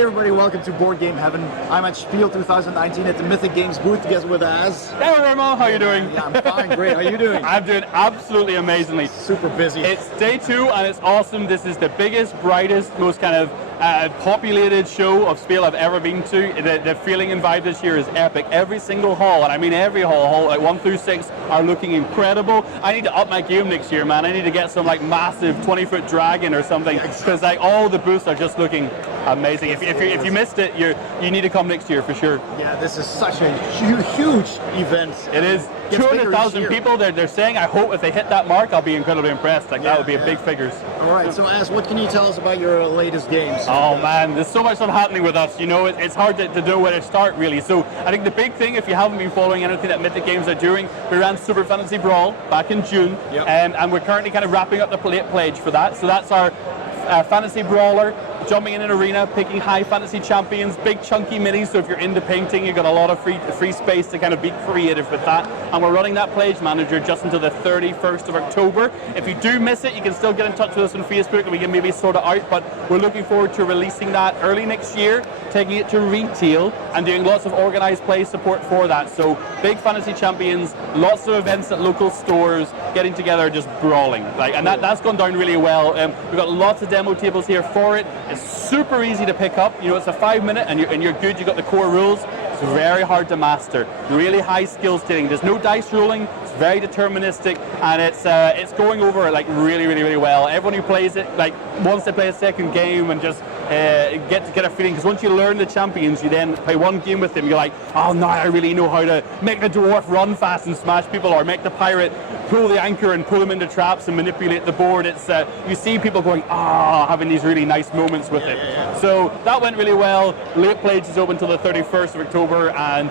Hey everybody, welcome to Board Game Heaven. I'm at Spiel 2019 at the Mythic Games booth together with Az. Hey Remo, how are you doing? Yeah, I'm fine, great. How are you doing? I'm doing absolutely amazingly. Super busy. It's day 2 and it's awesome. This is the biggest, brightest, most kind of populated show of Spiel I've ever been to. The feeling and vibe this year is epic. Every single hall, and I mean every hall like 1 through 6, are looking incredible. I need to up my game next year, man. I need to get some like massive 20-foot dragon or something, because like all the booths are just looking amazing. If you missed it, you need to come next year for sure. Yeah, this is such a huge event. It is. 200,000 people, they're saying. I hope if they hit that mark, I'll be incredibly impressed. Like that would be a big figures. All right, so Az, what can you tell us about your latest games? Oh man, there's so much stuff happening with us. You know, it's hard to know where to start really. So I think the big thing, if you haven't been following anything that Mythic Games are doing, we ran Super Fantasy Brawl back in June, and we're currently kind of wrapping up the pledge for that. So that's our fantasy brawler, jumping in an arena, picking high fantasy champions, big chunky minis, so if you're into painting, you've got a lot of free space to kind of be creative with that. And we're running that pledge manager just until the 31st of October. If you do miss it, you can still get in touch with us on Facebook and we can maybe sort it out, but we're looking forward to releasing that early next year, taking it to retail and doing lots of organized play support for that. So big fantasy champions, lots of events at local stores, getting together, just brawling. And that's gone down really well. We've got lots of demo tables here for it. It's super easy to pick up. You know, it's a 5-minute and you're good. You got the core rules. It's very hard to master. Really high skills taking. There's no dice rolling. It's very deterministic, and it's going over like really well. Everyone who plays it like wants to play a second game and just get a feeling, because once you learn the champions, you then play one game with them. You're like, oh, now I really know how to make the dwarf run fast and smash people, or make the pirate pull the anchor and pull them into traps and manipulate the board. It's you see people going, having these really nice moments with it. So that went really well. Late pledge is open until the 31st of October, and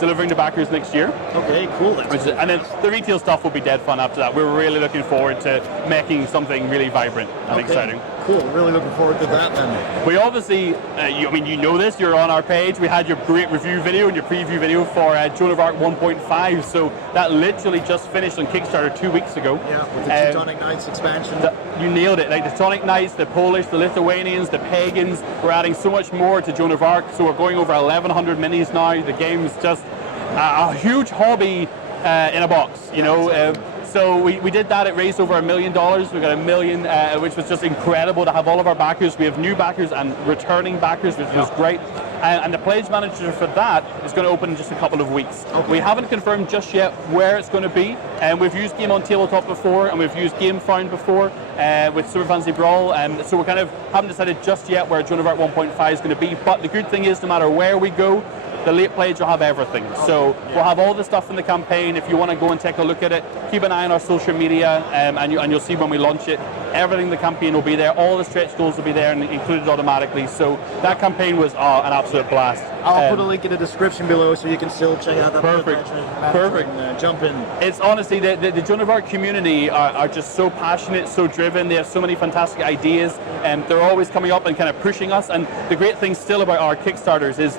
delivering to backers next year. Okay, cool. And then the retail stuff will be dead fun after that. We're really looking forward to making something really vibrant and exciting. Cool, really looking forward to that then. We obviously, you know this, you're on our page. We had your great review video and your preview video for Joan of Arc 1.5, so that literally just finished on Kickstarter 2 weeks ago. Yeah, with the Teutonic Knights expansion. You nailed it, like the Teutonic Knights, the Polish, the Lithuanians, the Pagans. We're adding so much more to Joan of Arc, so we're going over 1,100 minis now. The game's just a huge hobby in a box, you know. So we did that. It raised over $1 million. We got $1 million, which was just incredible to have all of our backers. We have new backers and returning backers, which was great. And the pledge manager for that is going to open in just a couple of weeks. Okay. We haven't confirmed just yet where it's going to be. And we've used Game on Tabletop before, and we've used Game Found before with Super Fantasy Brawl. So we kind of haven't decided just yet where Joan of Arc 1.5 is going to be. But the good thing is, no matter where we go, the late pledge will have everything. So we'll have all the stuff in the campaign. If you want to go and take a look at it, keep an eye on our social media, and you'll see when we launch it. Everything in the campaign will be there. All the stretch goals will be there and included automatically. So that campaign was an absolute blast. I'll put a link in the description below so you can still check out that. Perfect. And jump in. It's honestly, the Joan of Arc community are just so passionate, so driven. They have so many fantastic ideas, and they're always coming up and kind of pushing us. And the great thing still about our Kickstarters is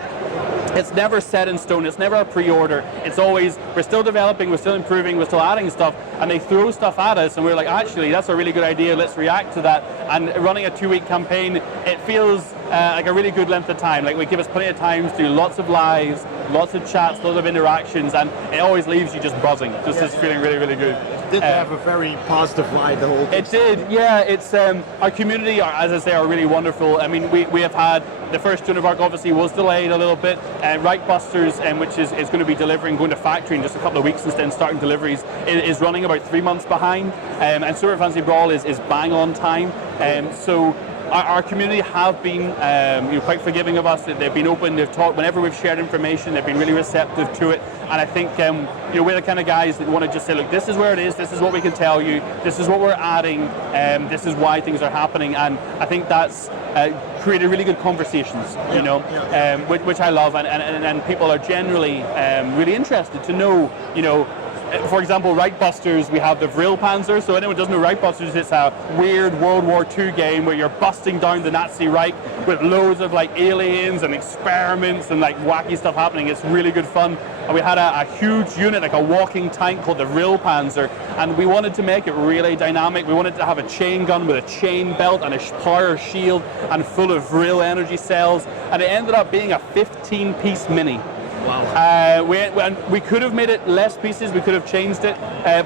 it's never set in stone. It's never a pre-order. It's always, we're still developing, we're still improving, we're still adding stuff, and they throw stuff at us, and we're like, actually, that's a really good idea. Let's react to that. And running a 2-week campaign, it feels like a really good length of time. Like, we give us plenty of time to do lots of lives, lots of chats, lots of interactions, and it always leaves you just buzzing, just feeling really good. It did have a very positive vibe, the whole thing. It did, yeah. It's our community, as I say, are really wonderful. I mean, we have had the first Joan of Arc obviously was delayed a little bit. Reichbusters, which is going to be delivering, going to factory in just a couple of weeks instead of starting deliveries, is running about 3 months behind. And Super Fantasy Brawl is bang on time. So our community have been quite forgiving of us. They've been open, they've talked, whenever we've shared information, they've been really receptive to it. And I think we're the kind of guys that want to just say, look, this is where it is, this is what we can tell you, this is what we're adding, this is why things are happening. And I think that's created really good conversations, which I love. And people are generally really interested to know, for example, Reichbusters, we have the Vril Panzer. So anyone who doesn't know Reichbusters, it's a weird World War II game where you're busting down the Nazi Reich with loads of like aliens and experiments and like wacky stuff happening. It's really good fun. And we had a huge unit, like a walking tank called the Vril Panzer, and we wanted to make it really dynamic. We wanted to have a chain gun with a chain belt and a power shield and full of Vril energy cells, and it ended up being a 15-piece mini. Wow. We could have made it less pieces, we could have changed it,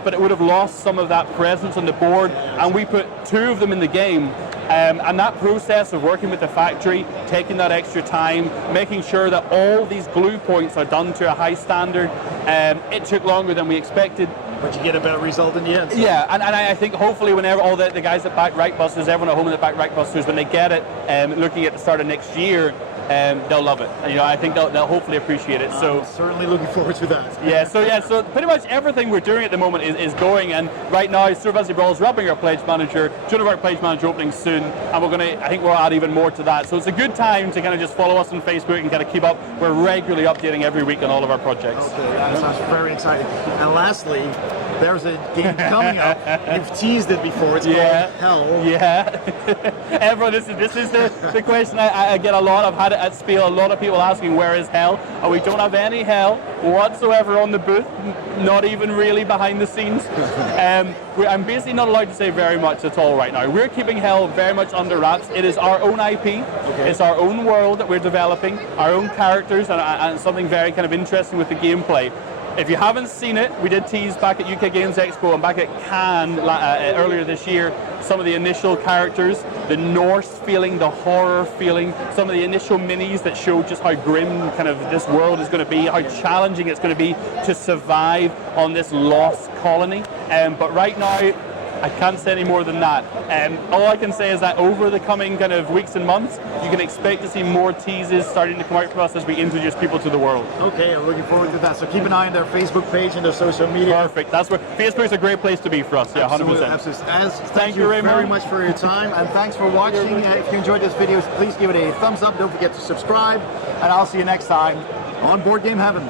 but it would have lost some of that presence on the board, and we put 2 of them in the game. And that process of working with the factory, taking that extra time, making sure that all these glue points are done to a high standard, it took longer than we expected. But you get a better result in the end. So. Yeah, and I think hopefully whenever all the guys that back Reichbusters, everyone at home that back Reichbusters, when they get it, looking at the start of next year, they'll love it. You know, I think they'll hopefully appreciate it. So I'm certainly looking forward to that. So pretty much everything we're doing at the moment is going, and right now Super Fantasy Brawl is wrapping our pledge manager, Joan of Arc pledge manager opening soon, and I think we'll add even more to that. So it's a good time to kind of just follow us on Facebook and kind of keep up. We're regularly updating every week on all of our projects. Okay, that sounds very exciting. And lastly, there's a game coming up. You've teased it before. It's called Hell. Yeah. Everyone, this is the question I get a lot. I've had it at Spiel. A lot of people asking, where is Hell? And we don't have any Hell whatsoever on the booth, not even really behind the scenes. I'm basically not allowed to say very much at all right now. We're keeping Hell very much under wraps. It is our own IP. Okay. It's our own world that we're developing, our own characters, and something very kind of interesting with the gameplay. If you haven't seen it, we did tease back at UK Games Expo and back at Cannes earlier this year some of the initial characters, the Norse feeling, the horror feeling, some of the initial minis that show just how grim kind of this world is going to be, how challenging it's going to be to survive on this lost colony. But right now, I can't say any more than that. All I can say is that over the coming kind of weeks and months, you can expect to see more teases starting to come out from us as we introduce people to the world. Okay, I'm looking forward to that. So keep an eye on their Facebook page and their social media. Perfect. That's where Facebook's a great place to be for us. Yeah, 100%. Absolutely. Thank you very much for your time, and thanks for watching. If you enjoyed this video, please give it a thumbs up. Don't forget to subscribe, and I'll see you next time on Board Game Heaven.